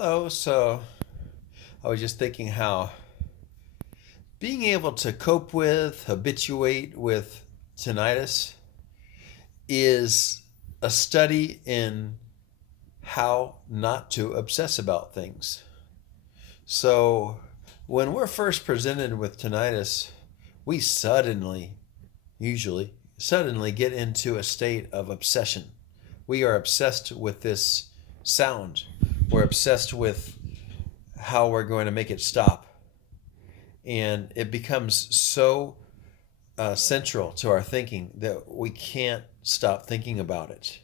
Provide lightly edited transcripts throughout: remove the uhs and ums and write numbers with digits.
Hello. So I was just thinking how being able to cope with, habituate with tinnitus is a study in how not to obsess about things. So when we're first presented with tinnitus, we usually get into a state of obsession. We are obsessed with this sound. We're obsessed with how we're going to make it stop. And it becomes so central to our thinking that we can't stop thinking about it.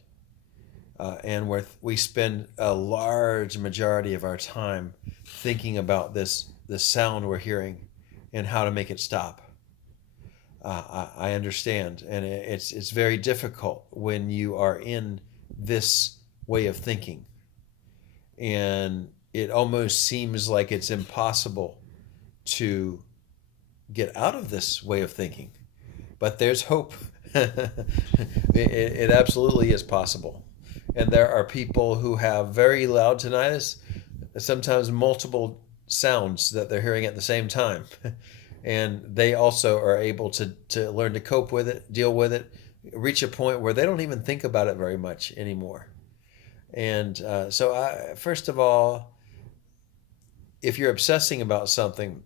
And we spend a large majority of our time thinking about this sound we're hearing and how to make it stop. I understand, and it's very difficult when you are in this way of thinking, and it almost seems like it's impossible to get out of this way of thinking. But there's hope. It absolutely is possible. And there are people who have very loud tinnitus, sometimes multiple sounds that they're hearing at the same time. And they also are able to learn to cope with it, deal with it, reach a point where they don't even think about it very much anymore. And first of all, if you're obsessing about something,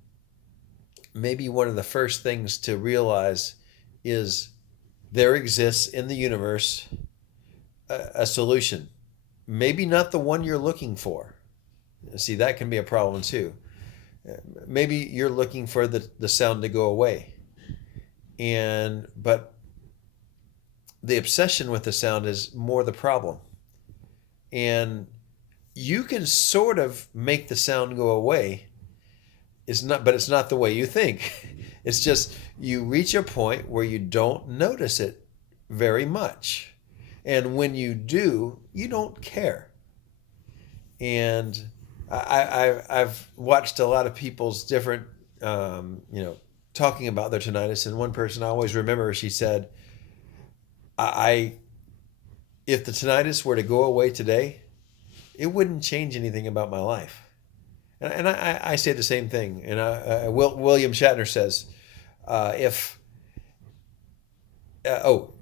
maybe one of the first things to realize is there exists in the universe a solution. Maybe not the one you're looking for. See, that can be a problem too. Maybe you're looking for the sound to go away. But the obsession with the sound is more the problem. And you can sort of make the sound go away. But it's not the way you think. It's just you reach a point where you don't notice it very much. And when you do, you don't care. And I've watched a lot of people's different, talking about their tinnitus. And one person I always remember, she said, I if the tinnitus were to go away today, it wouldn't change anything about my life. And I say the same thing. And William Shatner says, if oh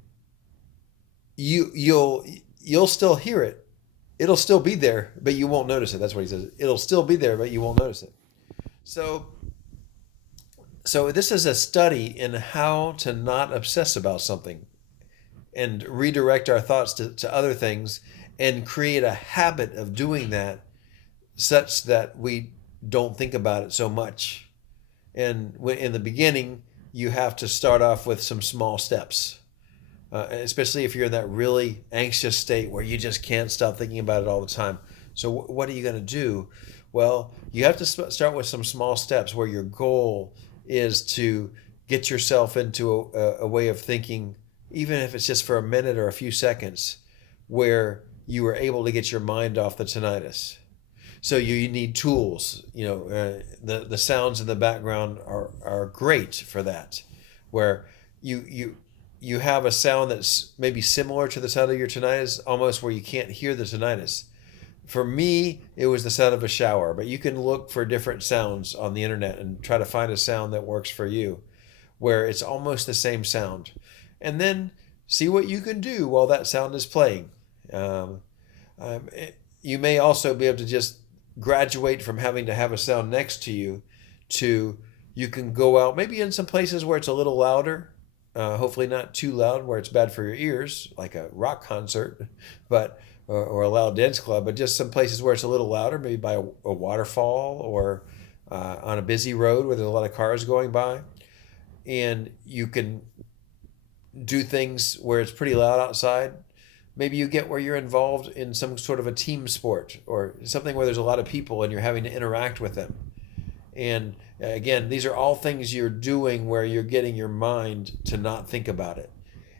you'll still hear it, it'll still be there, but you won't notice it. That's what he says. It'll still be there, but you won't notice it. So so this is a study in how to not obsess about something and redirect our thoughts to other things and create a habit of doing that such that we don't think about it so much. And in the beginning, you have to start off with some small steps, especially if you're in that really anxious state where you just can't stop thinking about it all the time. So what are you going to do? Well, you have to start with some small steps where your goal is to get yourself into a way of thinking, even if it's just for a minute or a few seconds, where you are able to get your mind off the tinnitus. So you need tools. The sounds in the background are great for that, where you have a sound that's maybe similar to the sound of your tinnitus, almost where you can't hear the tinnitus. For me, it was the sound of a shower, but you can look for different sounds on the internet and try to find a sound that works for you, where it's almost the same sound. And then see what you can do while that sound is playing. You may also be able to just graduate from having to have a sound next to you to you can go out maybe in some places where it's a little louder, hopefully not too loud where it's bad for your ears, like a rock concert, or a loud dance club, but just some places where it's a little louder, maybe by a waterfall or on a busy road where there's a lot of cars going by. And you can do things where it's pretty loud outside. Maybe you get where you're involved in some sort of a team sport or something where there's a lot of people and you're having to interact with them. And again, these are all things you're doing where you're getting your mind to not think about it.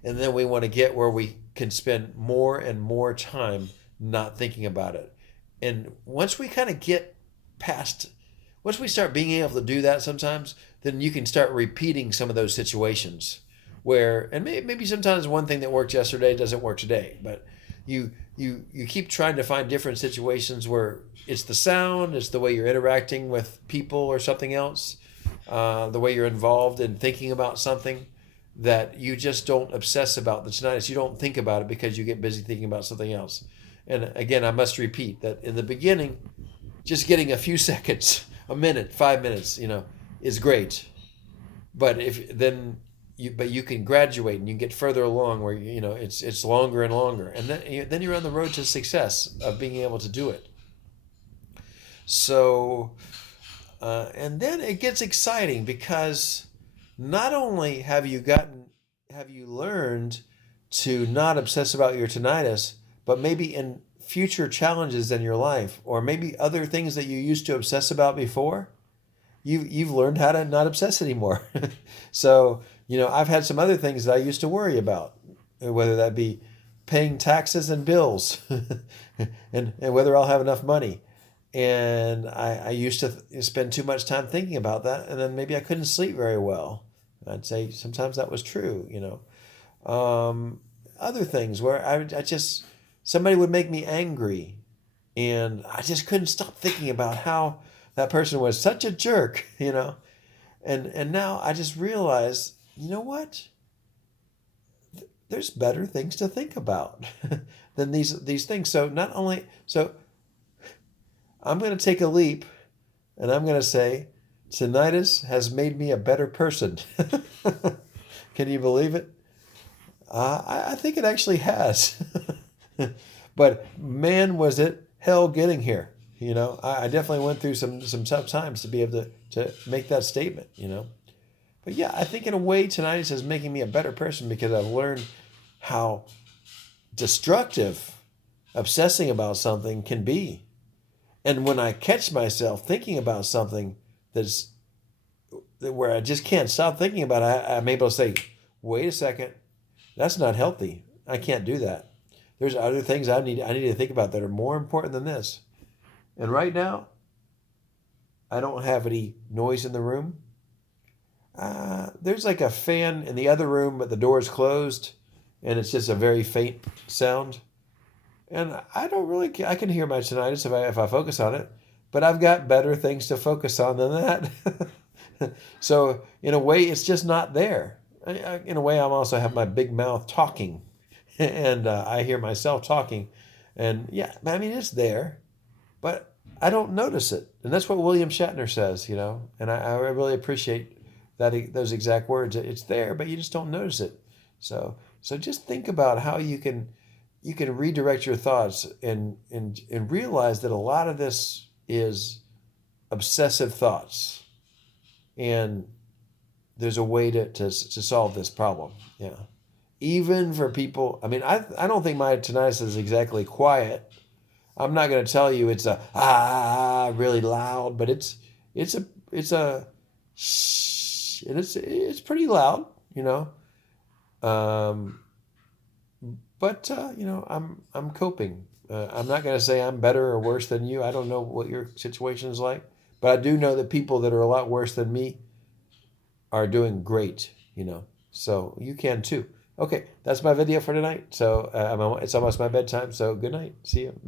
And then we want to get where we can spend more and more time not thinking about it. And once we kind of once we start being able to do that sometimes, then you can start repeating some of those situations and maybe sometimes one thing that worked yesterday doesn't work today, but you keep trying to find different situations where it's the sound, it's the way you're interacting with people or something else, the way you're involved in thinking about something, that you just don't obsess about the tinnitus. You don't think about it because you get busy thinking about something else. And again, I must repeat that in the beginning, just getting a few seconds, a minute, 5 minutes, is great. But if then you can graduate and you get further along where it's longer and longer, and then you're on the road to success of being able to do it. So, and then it gets exciting because not only have you learned to not obsess about your tinnitus, but maybe in future challenges in your life, or maybe other things that you used to obsess about before, you've learned how to not obsess anymore. So, I've had some other things that I used to worry about, whether that be paying taxes and bills, and whether I'll have enough money. And I used to spend too much time thinking about that, and then maybe I couldn't sleep very well. I'd say sometimes that was true, Other things where I just, somebody would make me angry, and I just couldn't stop thinking about how that person was such a jerk, And now I just realize, you know what? There's better things to think about than these things. So I'm going to take a leap, and I'm going to say tinnitus has made me a better person. Can you believe it? I think it actually has. But man, was it hell getting here. I definitely went through some tough times to be able to make that statement, But yeah, I think in a way tinnitus is making me a better person because I've learned how destructive obsessing about something can be. And when I catch myself thinking about something where I just can't stop thinking about it, I'm able to say, wait a second, that's not healthy. I can't do that. There's other things I need to think about that are more important than this. And right now, I don't have any noise in the room. There's like a fan in the other room, but the door is closed, and it's just a very faint sound. And I can hear my tinnitus if I focus on it, but I've got better things to focus on than that. So in a way, it's just not there. In a way, I also have my big mouth talking, and I hear myself talking, and yeah, I mean, it's there, but I don't notice it. And that's what William Shatner says, and I really appreciate those exact words. It's there, but you just don't notice it. So just think about how you can redirect your thoughts and realize that a lot of this is obsessive thoughts, and there's a way to solve this problem. Yeah, even for people. I mean, I don't think my tinnitus is exactly quiet. I'm not going to tell you it's a really loud, but it's a shh, and it's pretty loud, Um, but I'm coping. I'm not going to say I'm better or worse than you. I don't know what your situation is like, but I do know that people that are a lot worse than me are doing great. So you can too. Okay, that's my video for tonight. So it's almost my bedtime. So good night. See you.